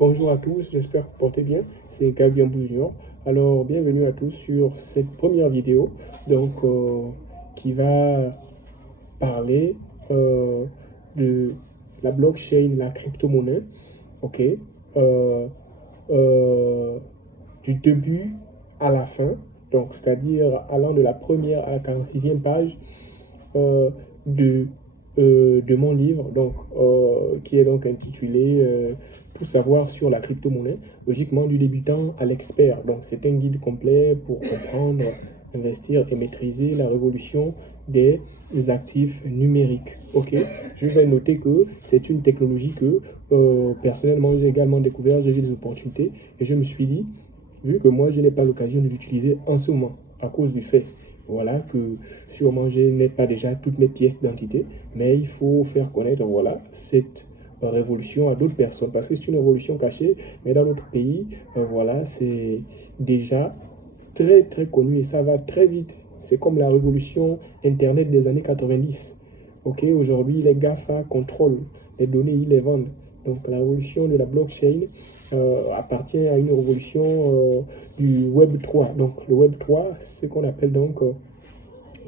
Bonjour à tous, j'espère que vous portez bien. C'est Gabien Bouillon. Alors, bienvenue à tous sur cette première vidéo qui va parler de la blockchain, la crypto-monnaie, ok, euh, euh, du début à la fin, donc c'est-à-dire allant de la première à la 46e page euh, de, de mon livre, qui est donc intitulé Tout savoir sur la crypto-monnaie, logiquement du débutant à l'expert. Donc c'est un guide complet pour comprendre, investir et maîtriser la révolution des actifs numériques. Ok, je vais noter que c'est une technologie que personnellement j'ai également découvert, j'ai vu des opportunités et je me suis dit, vu que moi je n'ai pas l'occasion de l'utiliser en ce moment à cause du fait voilà, que sûrement je n'ai pas déjà toutes mes pièces d'identité, mais il faut faire connaître, voilà, cette révolution à d'autres personnes, parce que c'est une révolution cachée, mais dans notre pays, voilà, c'est déjà très, très connu et ça va très vite. C'est comme la révolution Internet des années 90. Ok, aujourd'hui, les GAFA contrôlent les données, ils les vendent. Donc, la révolution de la blockchain appartient à une révolution du Web 3. Donc, le Web 3, c'est ce qu'on appelle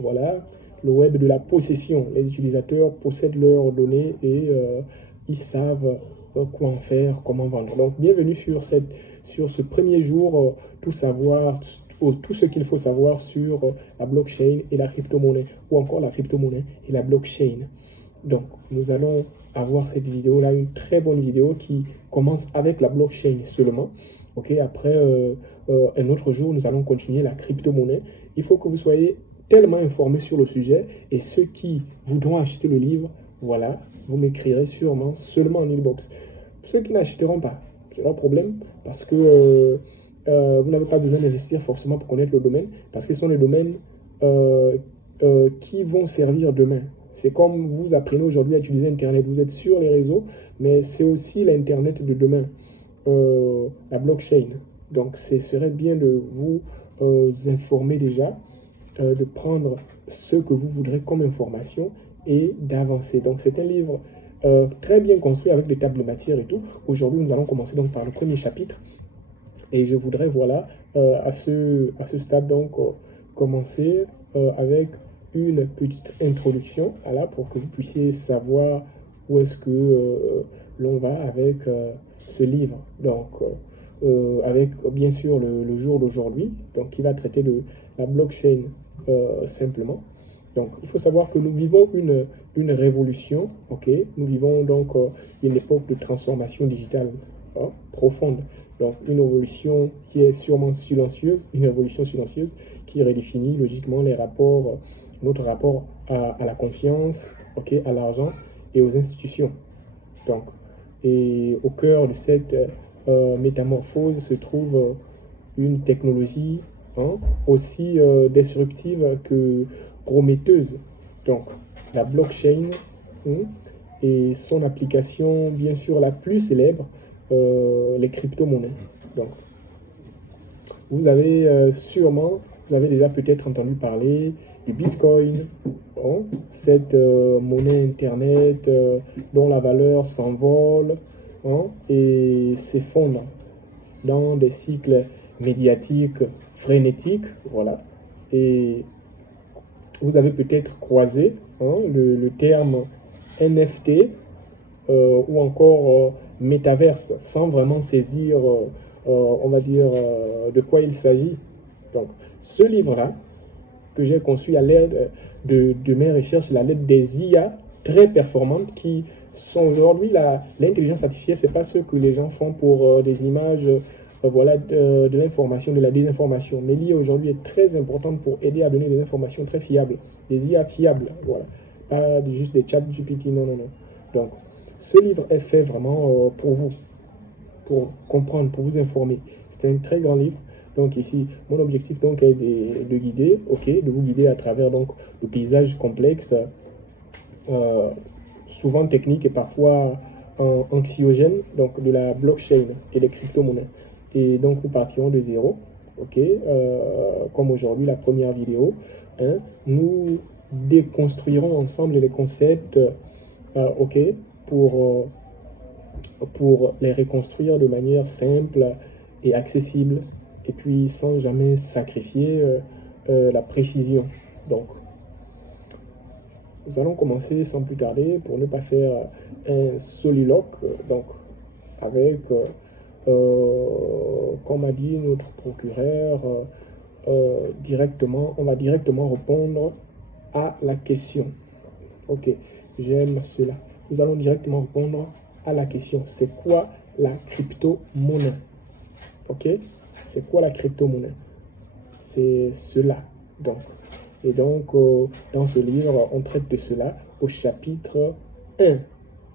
voilà, le web de la possession. Les utilisateurs possèdent leurs données et ils savent quoi en faire, comment vendre. Donc, bienvenue sur ce premier jour, tout savoir, tout ce qu'il faut savoir sur la blockchain et la crypto-monnaie, ou encore la crypto-monnaie et la blockchain. Donc, nous allons avoir cette vidéo-là, une très bonne vidéo qui commence avec la blockchain seulement. Ok, après, un autre jour, nous allons continuer la crypto-monnaie. Il faut que vous soyez tellement informés sur le sujet et ceux qui voudront acheter le livre, voilà, vous m'écrirez sûrement seulement en inbox. Ceux qui n'achèteront pas, c'est leur problème parce que vous n'avez pas besoin d'investir forcément pour connaître le domaine parce que ce sont les domaines qui vont servir demain. C'est comme vous apprenez aujourd'hui à utiliser Internet. Vous êtes sur les réseaux, mais c'est aussi l'Internet de demain, la blockchain. Donc, ce serait bien de vous informer déjà, de prendre ce que vous voudrez comme information et d'avancer. Donc, c'est un livre très bien construit avec des tables de matière et tout. Aujourd'hui, nous allons commencer donc par le premier chapitre. Et je voudrais, voilà, à ce stade, donc, commencer avec une petite introduction, voilà, pour que vous puissiez savoir où est-ce que l'on va avec ce livre. Donc, avec bien sûr le jour d'aujourd'hui, donc qui va traiter de la blockchain simplement. Donc, il faut savoir que nous vivons une révolution, ok? Nous vivons donc une époque de transformation digitale profonde. Donc, une révolution qui est sûrement silencieuse, une révolution silencieuse qui redéfinit logiquement les rapports, notre rapport à la confiance, ok, à l'argent et aux institutions. Donc, et au cœur de cette métamorphose se trouve une technologie aussi destructive que prometteuse. Donc, la blockchain et son application, bien sûr, la plus célèbre, les crypto-monnaies. Donc, vous avez vous avez déjà peut-être entendu parler du Bitcoin, cette monnaie Internet dont la valeur s'envole et s'effondre dans des cycles médiatiques frénétiques, voilà. Et vous avez peut-être croisé le terme NFT ou encore métaverse sans vraiment saisir, on va dire, de quoi il s'agit. Donc, ce livre-là, que j'ai conçu à l'aide de mes recherches, à l'aide des IA très performantes qui sont aujourd'hui l'intelligence artificielle, c'est pas ce que les gens font pour des images, voilà, de l'information, de la désinformation. Mais l'IA aujourd'hui est très importante pour aider à donner des informations très fiables, des IA fiables, voilà, pas juste des chats GPT, non, non, non. Donc, ce livre est fait vraiment pour vous, pour comprendre, pour vous informer. C'est un très grand livre. Donc ici, mon objectif donc est de guider, ok, de vous guider à travers donc le paysage complexe, souvent technique et parfois anxiogène, donc de la blockchain et des crypto-monnaies. Et donc nous partirons de zéro, ok, comme aujourd'hui la première vidéo. Nous déconstruirons ensemble les concepts, ok, pour pour les reconstruire de manière simple et accessible, et puis sans jamais sacrifier la précision. Donc, nous allons commencer sans plus tarder pour ne pas faire un soliloque, donc avec, comme a dit notre procureur, on va directement répondre à la question. Ok, j'aime cela. Nous allons directement répondre à la question. C'est quoi la crypto-monnaie? Ok, c'est quoi la crypto-monnaie? C'est cela. Donc, et donc, dans ce livre, on traite de cela au chapitre 1.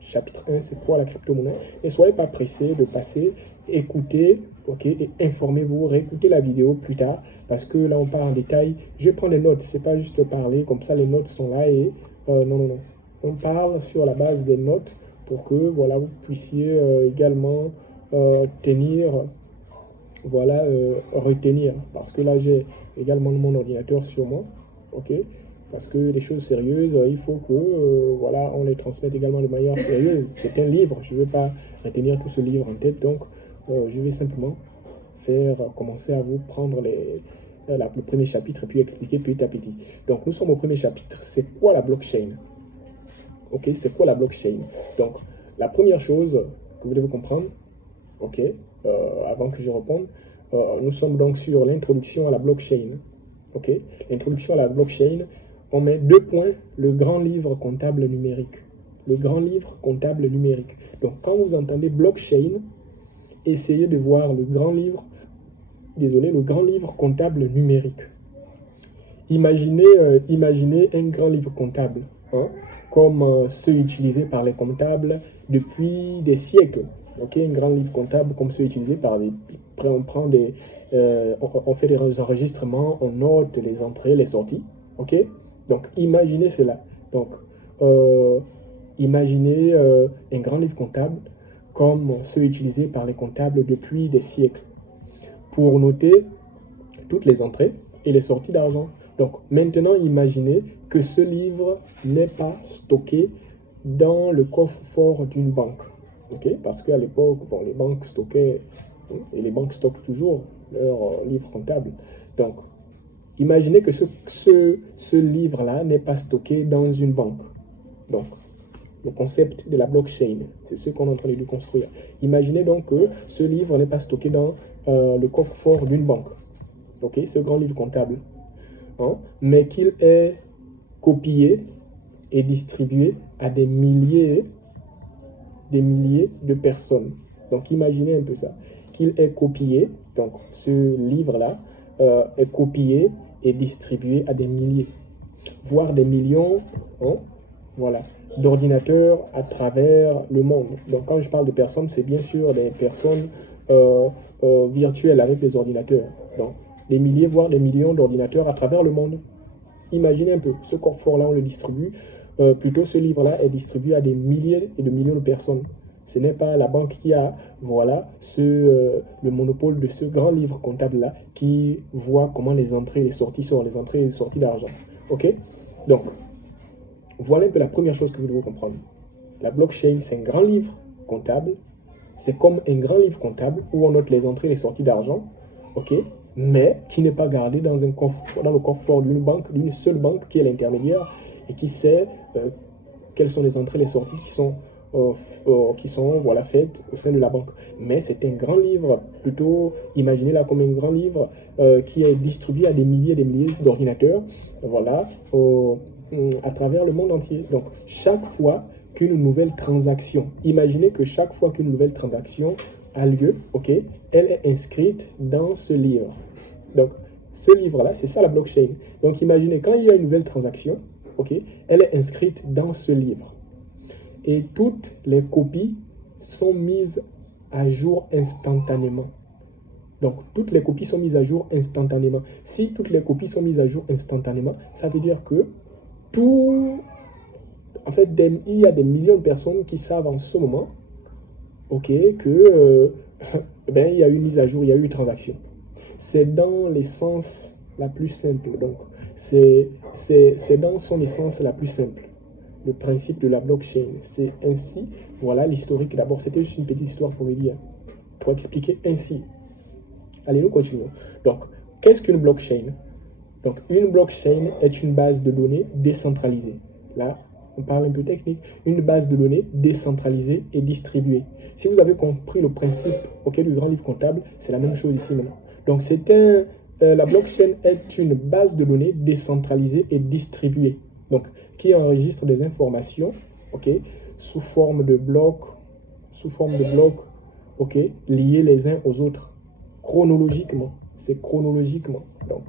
Chapitre 1, c'est quoi la crypto-monnaie? Et soyez pas pressés de passer, écoutez, ok, et informez-vous, réécoutez la vidéo plus tard, parce que là, on parle en détail. Je prends les notes, c'est pas juste parler, comme ça, les notes sont là et... non. On parle sur la base des notes pour que, voilà, vous puissiez également tenir, voilà, retenir. Parce que là, j'ai également mon ordinateur sur moi, ok? Parce que les choses sérieuses, il faut que, voilà, on les transmette également de manière sérieuse. C'est un livre, je ne vais pas retenir tout ce livre en tête, donc je vais simplement commencer à vous prendre le premier chapitre et puis expliquer petit à petit. Donc, nous sommes au premier chapitre. C'est quoi la blockchain? Ok, c'est quoi la blockchain? Donc, la première chose que vous devez comprendre, ok, avant que je réponde, nous sommes donc sur l'introduction à la blockchain. Ok, l'introduction à la blockchain, on met 2 points, le grand livre comptable numérique. Le grand livre comptable numérique. Donc, quand vous entendez blockchain, essayez de voir le grand livre, le grand livre comptable numérique. Imaginez un grand livre comptable, hein, comme ceux utilisés par les comptables depuis des siècles. Ok, un grand livre comptable comme ceux utilisés par les... On fait des enregistrements, on note les entrées, les sorties. Ok, donc imaginez cela. Donc, imaginez un grand livre comptable comme ceux utilisés par les comptables depuis des siècles pour noter toutes les entrées et les sorties d'argent. Donc, maintenant, imaginez que ce livre n'est pas stocké dans le coffre-fort d'une banque. Ok, parce qu'à l'époque, bon, les banques stockaient, et les banques stockent toujours leurs livres comptables. Donc, imaginez que ce livre-là n'est pas stocké dans une banque. Donc, le concept de la blockchain, c'est ce qu'on est en train de construire. Imaginez donc que ce livre n'est pas stocké dans le coffre-fort d'une banque. Ok, ce grand livre comptable. Hein, mais qu'il est copié et distribué à des milliers de personnes. Donc, imaginez un peu ça. Qu'il est copié, donc ce livre-là est copié et distribué à des milliers, voire des millions, hein, voilà, d'ordinateurs à travers le monde. Donc, quand je parle de personnes, c'est bien sûr des personnes virtuelles avec des ordinateurs. Donc, des milliers, voire des millions d'ordinateurs à travers le monde. Imaginez un peu, ce coffre-fort-là, on le distribue, plutôt ce livre-là est distribué à des milliers et de millions de personnes. Ce n'est pas la banque qui a, voilà, le monopole de ce grand livre comptable-là qui voit comment les entrées et les sorties sont, les entrées et les sorties d'argent. Ok? Donc, voilà un peu la première chose que vous devez comprendre. La blockchain, c'est un grand livre comptable. C'est comme un grand livre comptable où on note les entrées et les sorties d'argent. Ok? Mais qui n'est pas gardé dans le coffre-fort d'une banque, d'une seule banque qui est l'intermédiaire et qui sait quelles sont les entrées et les sorties qui sont voilà, faites au sein de la banque. Mais c'est un grand livre, plutôt imaginez-la comme un grand livre qui est distribué à des milliers et des milliers d'ordinateurs, voilà, à travers le monde entier. Donc, chaque fois qu'une nouvelle transaction, imaginez que chaque fois qu'une nouvelle transaction a lieu, ok, elle est inscrite dans ce livre. Donc, ce livre-là, c'est ça la blockchain. Donc, imaginez, quand il y a une nouvelle transaction, ok, elle est inscrite dans ce livre. Et toutes les copies sont mises à jour instantanément. Donc, toutes les copies sont mises à jour instantanément. Si toutes les copies sont mises à jour instantanément, ça veut dire que en fait, il y a des millions de personnes qui savent en ce moment, ok, que il y a eu une mise à jour, il y a eu une transaction. C'est dans l'essence la plus simple. Donc, c'est dans son essence la plus simple. le principe de la blockchain. C'est ainsi, voilà l'historique. D'abord, c'était juste une petite histoire pour le dire, pour expliquer ainsi. Allez, nous continuons. Donc, qu'est-ce qu'une blockchain? Donc, une blockchain est une base de données décentralisée. Là, on parle un peu technique. Une base de données décentralisée et distribuée. Si vous avez compris le principe du grand livre comptable, c'est la même chose ici maintenant. Donc, la blockchain est une base de données décentralisée et distribuée. Donc, qui enregistre des informations, sous forme de blocs, liés les uns aux autres, chronologiquement. C'est chronologiquement. Donc,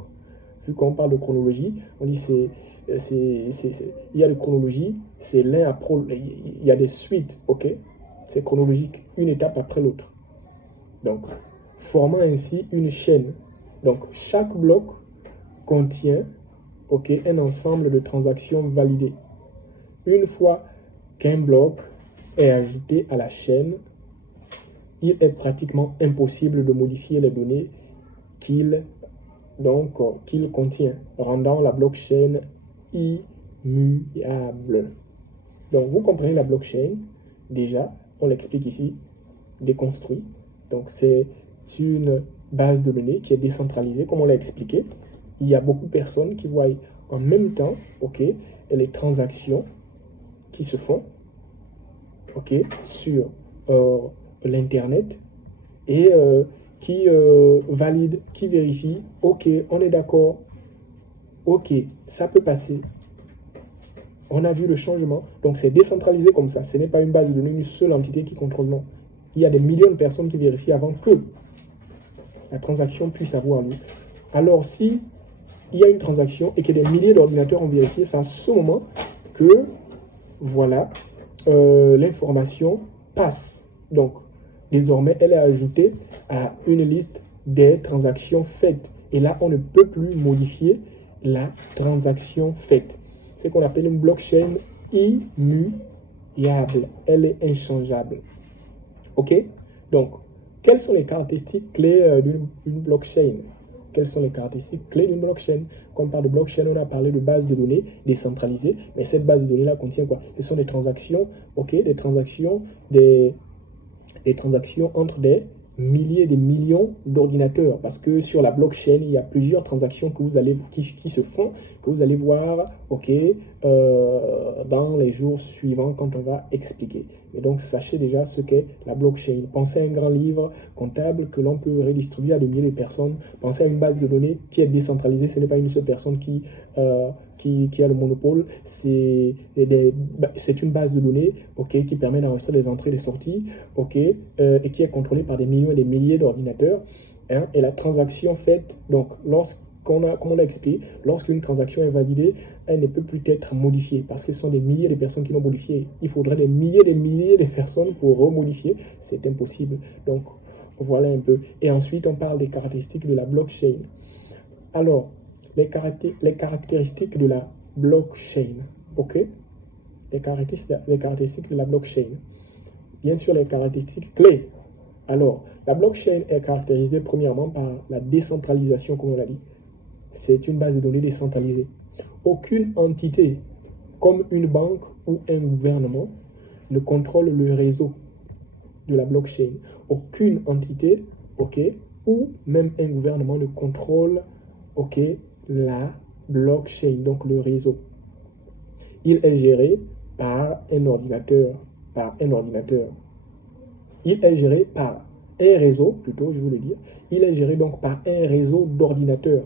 vu qu'on parle de chronologie, on dit il y a des chronologies, c'est l'un après, il y a des suites, c'est chronologique, une étape après l'autre. Donc, formant ainsi une chaîne. Donc, chaque bloc contient un ensemble de transactions validées. Une fois qu'un bloc est ajouté à la chaîne, il est pratiquement impossible de modifier les données qu'il contient, rendant la blockchain immuable. Donc, vous comprenez la blockchain, déjà, on l'explique ici, déconstruit. Donc, c'est une base de données qui est décentralisée, comme on l'a expliqué. Il y a beaucoup de personnes qui voient en même temps les transactions qui se font sur l'Internet et qui valident, qui vérifient, on est d'accord, ça peut passer. On a vu le changement. Donc, c'est décentralisé comme ça. Ce n'est pas une base de données, une seule entité qui contrôle, non. Il y a des millions de personnes qui vérifient avant que la transaction puisse avoir lieu. Alors, si il y a une transaction et que des milliers d'ordinateurs ont vérifié, c'est à ce moment que, l'information passe. Donc, désormais, elle est ajoutée à une liste des transactions faites. Et là, on ne peut plus modifier la transaction faite. C'est ce qu'on appelle une blockchain immuable. Elle est inchangeable. Donc, quelles sont les caractéristiques clés d'une blockchain? Quelles sont les caractéristiques clés d'une blockchain? Quand on parle de blockchain, on a parlé de base de données décentralisée. Mais cette base de données-là contient quoi? Ce sont des transactions, des transactions entre des milliers et des millions d'ordinateurs. Parce que sur la blockchain, il y a plusieurs transactions qui se font, que vous allez voir dans les jours suivants quand on va expliquer. Et donc, sachez déjà ce qu'est la blockchain. Pensez à un grand livre comptable que l'on peut redistribuer à de milliers de personnes. Pensez à une base de données qui est décentralisée. Ce n'est pas une seule personne qui a le monopole. C'est une base de données qui permet d'enregistrer les entrées et les sorties et qui est contrôlée par des millions et des milliers d'ordinateurs. Et la transaction faite, donc, comme on l'a expliqué, lorsqu'une transaction est validée, elle ne peut plus être modifiée parce que ce sont des milliers de personnes qui l'ont modifiée. Il faudrait des milliers de personnes pour remodifier. C'est impossible. Donc, voilà un peu. Et ensuite, on parle des caractéristiques de la blockchain. Alors, les caractéristiques de la blockchain. Les caractéristiques de la blockchain. Bien sûr, les caractéristiques clés. Alors, la blockchain est caractérisée premièrement par la décentralisation, comme on l'a dit. C'est une base de données décentralisée. Aucune entité, comme une banque ou un gouvernement, ne contrôle le réseau de la blockchain. Aucune entité, ou même un gouvernement ne contrôle, la blockchain, donc le réseau. Il est géré par un ordinateur. Il est géré par un réseau, plutôt, je voulais dire. Il est géré donc par un réseau d'ordinateurs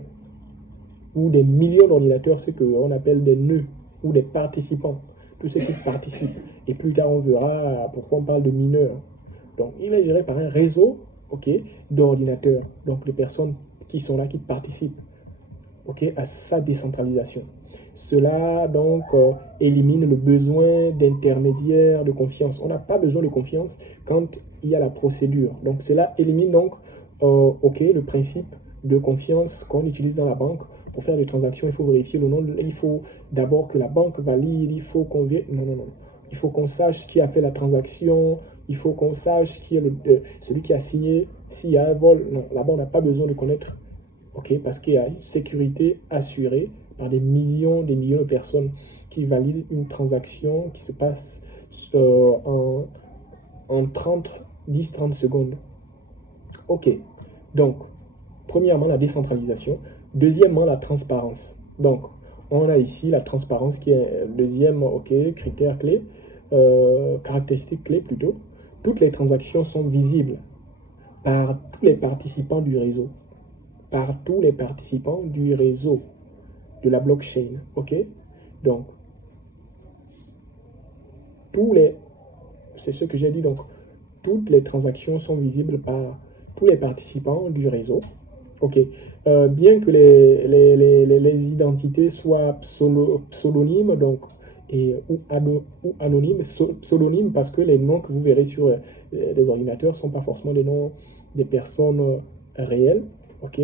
ou des millions d'ordinateurs, ce qu'on appelle des nœuds ou des participants, tous ceux qui participent. Et plus tard, on verra pourquoi on parle de mineurs. Donc, il est géré par un réseau d'ordinateurs, donc les personnes qui sont là, qui participent à sa décentralisation. Cela, donc, élimine le besoin d'intermédiaires de confiance. On n'a pas besoin de confiance quand il y a la procédure. Donc, cela élimine donc le principe de confiance qu'on utilise dans la banque. Pour faire des transactions, il faut vérifier le nom. Il faut d'abord que la banque valide. Il faut qu'on non. Il faut qu'on sache qui a fait la transaction. Il faut qu'on sache qui est celui qui a signé. S'il y a un vol, non. Là-bas, on n'a pas besoin de connaître. Parce qu'il y a une sécurité assurée par des millions de personnes qui valide une transaction qui se passe en 10-30 secondes. Ok, donc, premièrement, la décentralisation. Deuxièmement, la transparence. Donc, on a ici la transparence qui est le deuxième critère clé, caractéristique clé plutôt. Toutes les transactions sont visibles par tous les participants du réseau. Par tous les participants du réseau de la blockchain. Ok? Donc, c'est ce que j'ai dit, donc, toutes les transactions sont visibles par tous les participants du réseau. Ok. Bien que les identités soient pseudonymes, donc, ou anonymes, pseudonymes parce que les noms que vous verrez sur les ordinateurs ne sont pas forcément des noms des personnes réelles. Ok.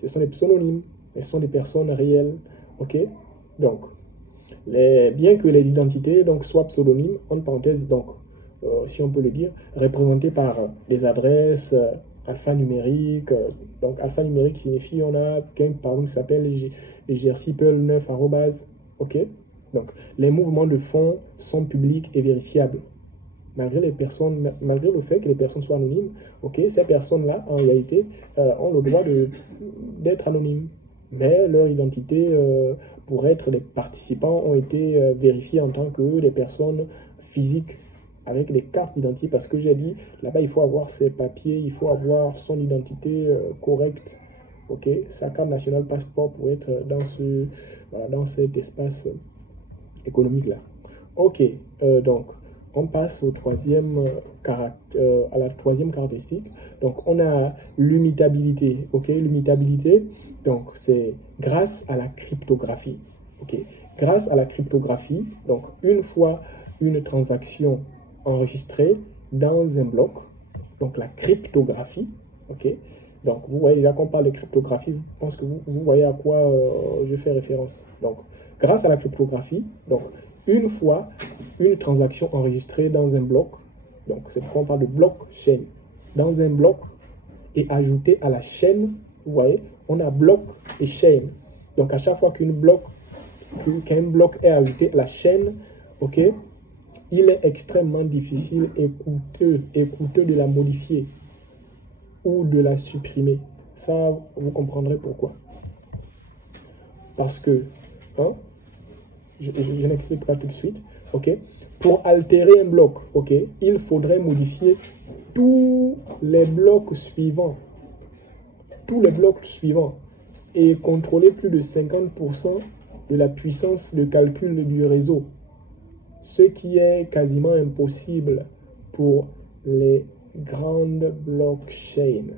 Ce sont des pseudonymes, mais ce sont des personnes réelles. Ok. Donc, bien que les identités donc, soient pseudonymes, en parenthèse, donc, si on peut le dire, représentées par les adresses alphanumériques. Donc, alphanumérique signifie on a quelqu'un par exemple qui s'appelle gercipeul9 @. Ok. Donc, les mouvements de fonds sont publics et vérifiables. Malgré le fait que les personnes soient anonymes, ok, ces personnes-là, en réalité, ont le droit d'être anonymes. Mais leur identité, pour être des participants, ont été vérifiées en tant que des personnes physiques avec des cartes d'identité. Parce que j'ai dit, là-bas, il faut avoir ses papiers, il faut avoir son identité correcte. Ok, sa carte nationale passeport pour être dans cet espace économique-là. Ok, donc, on passe à la troisième caractéristique. Donc, on a l'immutabilité. Ok, l'immutabilité, donc, c'est grâce à la cryptographie. Ok, grâce à la cryptographie, donc, une fois une transaction enregistrée dans un bloc, donc la cryptographie, ok, donc, vous voyez, là qu'on parle de cryptographie, je pense que vous voyez à quoi je fais référence. Donc, grâce à la cryptographie, donc, une fois une transaction enregistrée dans un bloc, donc c'est pourquoi on parle de blockchain, dans un bloc et ajoutée à la chaîne, vous voyez, on a bloc et chaîne. Donc, à chaque fois qu'un bloc est ajouté à la chaîne, ok, il est extrêmement difficile et coûteux de la modifier ou de la supprimer. Ça, vous comprendrez pourquoi. Parce que, je n'explique pas tout de suite, ok. Pour altérer un bloc, ok, il faudrait modifier tous les blocs suivants. Et contrôler plus de 50% de la puissance de calcul du réseau. Ce qui est quasiment impossible pour les grandes blockchains.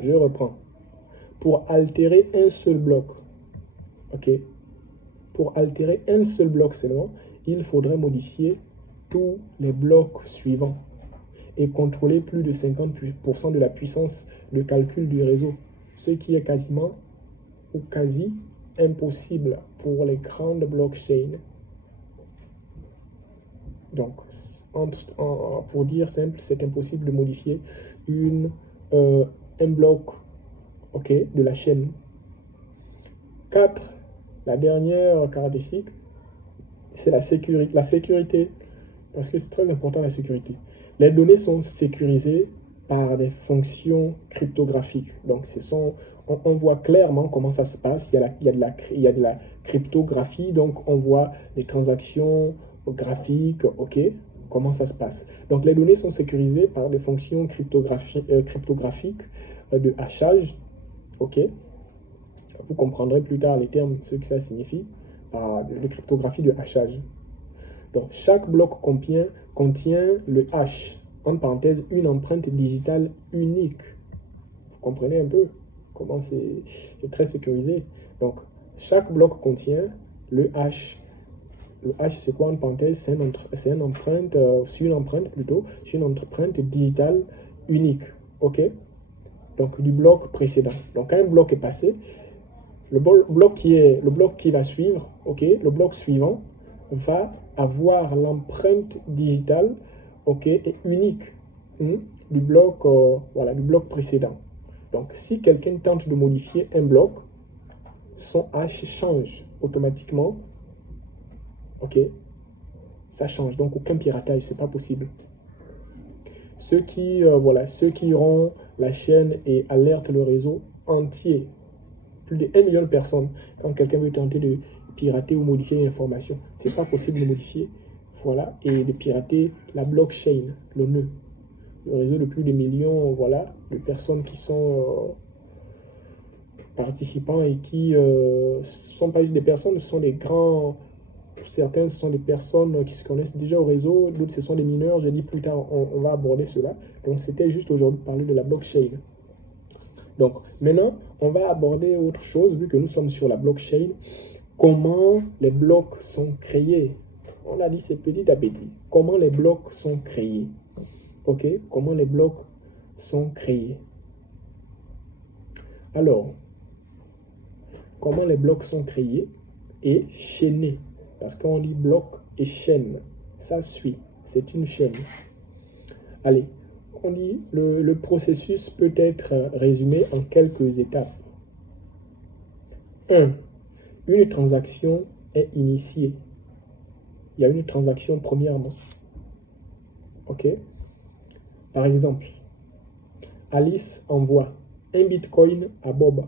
Je reprends. Pour altérer un seul bloc, ok, pour altérer un seul bloc seulement, il faudrait modifier tous les blocs suivants et contrôler plus de 50% de la puissance de calcul du réseau, ce qui est quasiment ou quasi impossible pour les grandes blockchains. Donc, pour dire simple, c'est impossible de modifier un bloc, ok, de la chaîne. 4. La dernière caractéristique, c'est la sécurité. Parce que c'est très important la sécurité. Les données sont sécurisées par des fonctions cryptographiques. Donc, on voit clairement comment ça se passe. Il y a de la cryptographie, donc on voit les transactions graphiques, ok, comment ça se passe. Donc, les données sont sécurisées par des fonctions cryptographiques de hachage, ok. Vous comprendrez plus tard les termes, ce que ça signifie, de cryptographie de hachage. Donc, chaque bloc contient le hash, en parenthèse, une empreinte digitale unique. Vous comprenez un peu comment c'est très sécurisé. Donc, chaque bloc contient le hash. Le hash, c'est quoi en parenthèse? C'est une empreinte digitale unique. Ok? Donc, du bloc précédent. Donc, quand un bloc est passé, le bloc qui va suivre, ok, le bloc suivant va avoir l'empreinte digitale, ok, et unique du bloc précédent. Donc, si quelqu'un tente de modifier un bloc, son hash change automatiquement Ok? Ça change. Donc, aucun piratage, c'est pas possible. Ceux qui auront la chaîne et alertent le réseau entier, plus de 1 million de personnes, quand quelqu'un veut tenter de pirater ou modifier l'information, c'est pas possible de modifier. Voilà, et de pirater la blockchain, le nœud, le réseau de plus de millions, voilà, de personnes qui sont participants et qui sont pas juste des personnes, ce sont des grands, certains sont des personnes qui se connaissent déjà au réseau, d'autres ce sont des mineurs, j'ai dit plus tard on va aborder cela. Donc c'était juste aujourd'hui parler de la blockchain. Donc maintenant on va aborder autre chose, vu que nous sommes sur la blockchain, comment les blocs sont créés. On a dit c'est petit à petit. Comment les blocs sont créés. Ok, comment les blocs sont créés. Alors, comment les blocs sont créés et chaînés. Parce qu'on dit bloc et chaîne. Ça suit. C'est une chaîne. Allez, on dit le processus peut être résumé en quelques étapes. 1. Une transaction est initiée. Il y a une transaction premièrement. Ok? Par exemple, Alice envoie un bitcoin à Bob.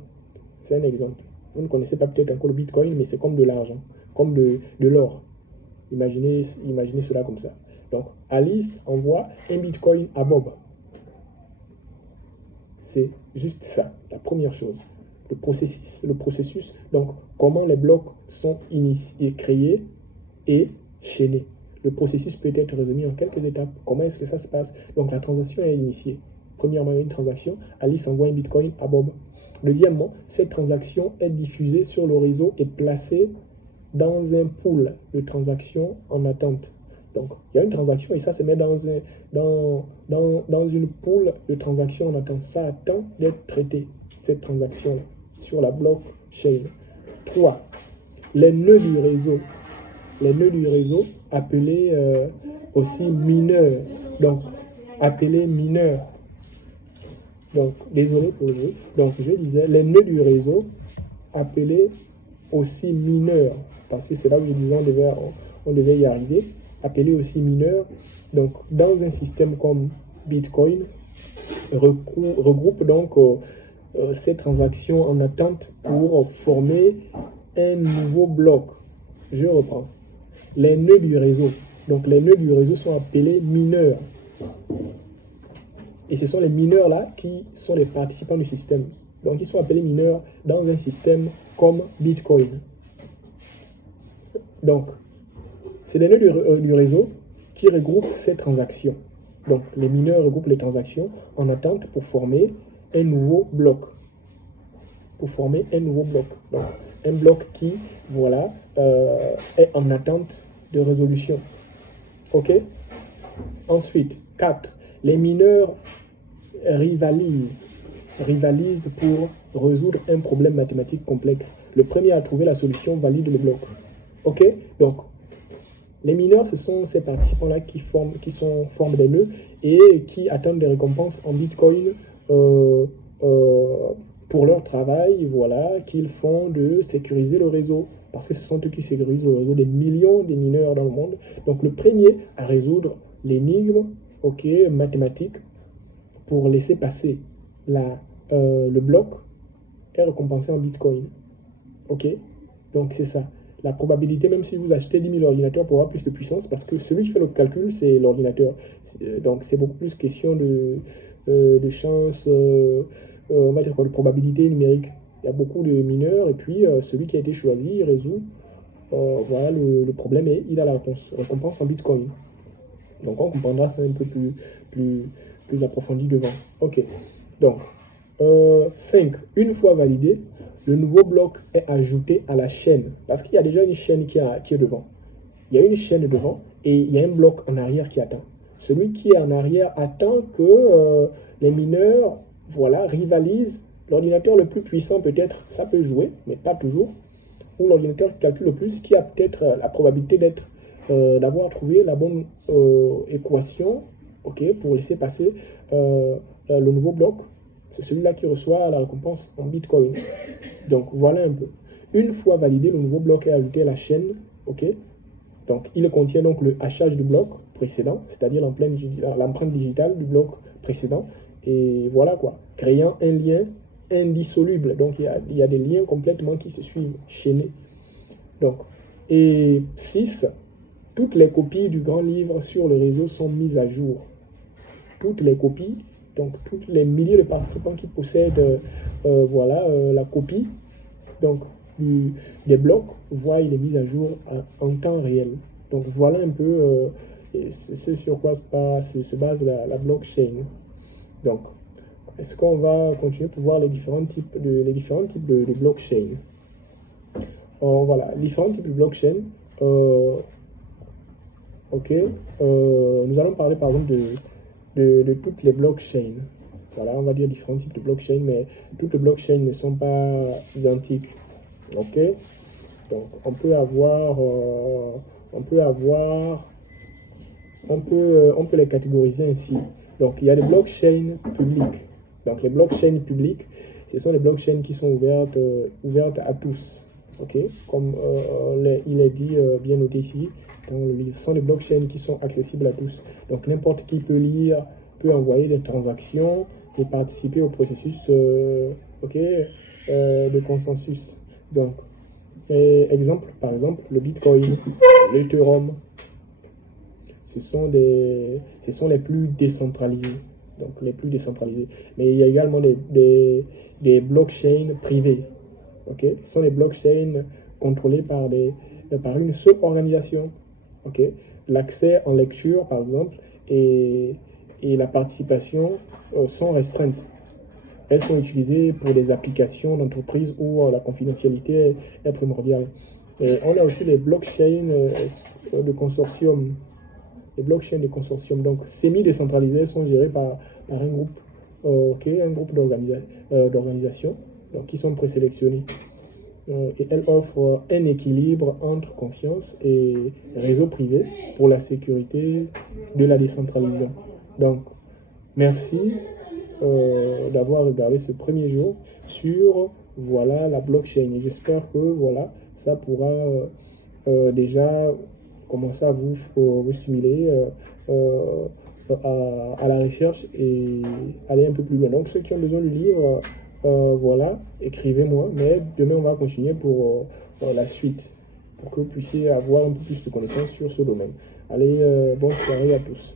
C'est un exemple. Vous ne connaissez pas peut-être encore le bitcoin, mais c'est comme de l'argent, comme de l'or. Imaginez cela comme ça. Donc, Alice envoie un bitcoin à Bob. C'est juste ça, la première chose. Le processus, donc comment les blocs sont créés et chaînés. Le processus peut être résumé en quelques étapes. Comment est-ce que ça se passe? Donc la transaction est initiée. Premièrement, une transaction, Alice envoie un bitcoin à Bob. Deuxièmement, cette transaction est diffusée sur le réseau et placée dans un pool de transactions en attente. Donc, il y a une transaction et ça se met dans une pool de transactions en attente. Ça attend d'être traité, cette transaction sur la blockchain. 3. Les nœuds du réseau. Les nœuds du réseau, appelés aussi mineurs. Donc, appelés mineurs. Donc, désolé pour le bruit. Donc, je disais, les nœuds du réseau, appelés aussi mineurs. Parce que c'est là où je disais, on devait y arriver. Appelés aussi mineurs. Donc, dans un système comme Bitcoin, regroupe donc ces transactions en attente pour former un nouveau bloc. Je reprends. Les nœuds du réseau. Donc, les nœuds du réseau sont appelés mineurs. Et ce sont les mineurs-là qui sont les participants du système. Donc, ils sont appelés mineurs dans un système comme Bitcoin. Donc, c'est les nœuds du réseau qui regroupent ces transactions. Donc, les mineurs regroupent les transactions en attente pour former un nouveau bloc. Donc, un bloc qui, voilà, est en attente de résolution. Ok? Ensuite, 4. Les mineurs rivalisent pour résoudre un problème mathématique complexe. Le premier à trouver la solution valide le bloc. Ok? Donc, les mineurs, ce sont ces participants-là qui forment des nœuds et qui attendent des récompenses en Bitcoin pour leur travail, voilà, qu'ils font de sécuriser le réseau. Parce que ce sont eux qui sécurisent le réseau des millions de mineurs dans le monde. Donc, le premier à résoudre l'énigme, ok, mathématique, pour laisser passer le bloc, est récompensé en Bitcoin. Ok? Donc, c'est ça. La probabilité, même si vous achetez 10 000 ordinateurs pour avoir plus de puissance, parce que celui qui fait le calcul, c'est l'ordinateur. Donc, c'est beaucoup plus question de chance, on va dire quoi, de probabilité numérique. Il y a beaucoup de mineurs, et puis celui qui a été choisi, il résout. Voilà, le problème et il a la récompense en Bitcoin. Donc, on comprendra ça un peu plus approfondi devant. Ok. Donc, 5. Une fois validé, le nouveau bloc est ajouté à la chaîne. Parce qu'il y a déjà une chaîne qui est devant. Il y a une chaîne devant et il y a un bloc en arrière qui attend. Celui qui est en arrière attend que les mineurs, voilà, rivalisent. L'ordinateur le plus puissant peut-être, ça peut jouer, mais pas toujours. Ou l'ordinateur qui calcule le plus, qui a peut-être la probabilité d'avoir trouvé la bonne équation, ok, pour laisser passer le nouveau bloc. C'est celui-là qui reçoit la récompense en Bitcoin. Donc, voilà un peu. Une fois validé, le nouveau bloc est ajouté à la chaîne. Ok. Donc, il contient donc le hachage du bloc précédent, c'est-à-dire l'empreinte digitale du bloc précédent. Et voilà quoi, créant un lien indissoluble. Donc, il y a des liens complètement qui se suivent, chaînés. Donc, et 6, toutes les copies du grand livre sur le réseau sont mises à jour. Toutes les copies, donc tous les milliers de participants qui possèdent la copie donc, des blocs voient les mises à jour en temps réel. Donc voilà un peu ce sur quoi se base la blockchain. Donc, est-ce qu'on va continuer pour voir les différents types de blockchain? Voilà, différents types de blockchain. Nous allons parler par exemple de toutes les blockchains. Voilà, on va dire différents types de blockchain, mais toutes les blockchains ne sont pas identiques. Ok, donc on peut les catégoriser ainsi. Donc il y a des blockchains publiques. Donc les blockchains publiques, ce sont les blockchains qui sont ouvertes à tous. Ok, comme il est dit bien noté ici dans le livre, ce sont des blockchains qui sont accessibles à tous. Donc n'importe qui peut lire, peut envoyer des transactions et participer au processus de consensus. Donc, par exemple, le Bitcoin, l'Ethereum, ce sont les plus décentralisés. Donc, les plus décentralisés. Mais il y a également des blockchains privés. Ok, ce sont les blockchains contrôlés par une seule organisation. Ok, l'accès en lecture, par exemple, et la participation sont restreintes. Elles sont utilisées pour des applications d'entreprise où la confidentialité est primordiale. Et on a aussi les blockchains de consortium. Les blockchains de consortium, donc semi-décentralisées, sont gérées par un groupe, un groupe d'organisations qui sont présélectionnés. Et elles offrent un équilibre entre confiance et réseau privé pour la sécurité de la décentralisation. Donc, merci d'avoir regardé ce premier jour sur la blockchain. Et j'espère que ça pourra déjà commencer à vous stimuler à la recherche et aller un peu plus loin. Donc ceux qui ont besoin du livre, écrivez-moi, mais demain on va continuer pour la suite, pour que vous puissiez avoir un peu plus de connaissances sur ce domaine. Allez, bonne soirée à tous.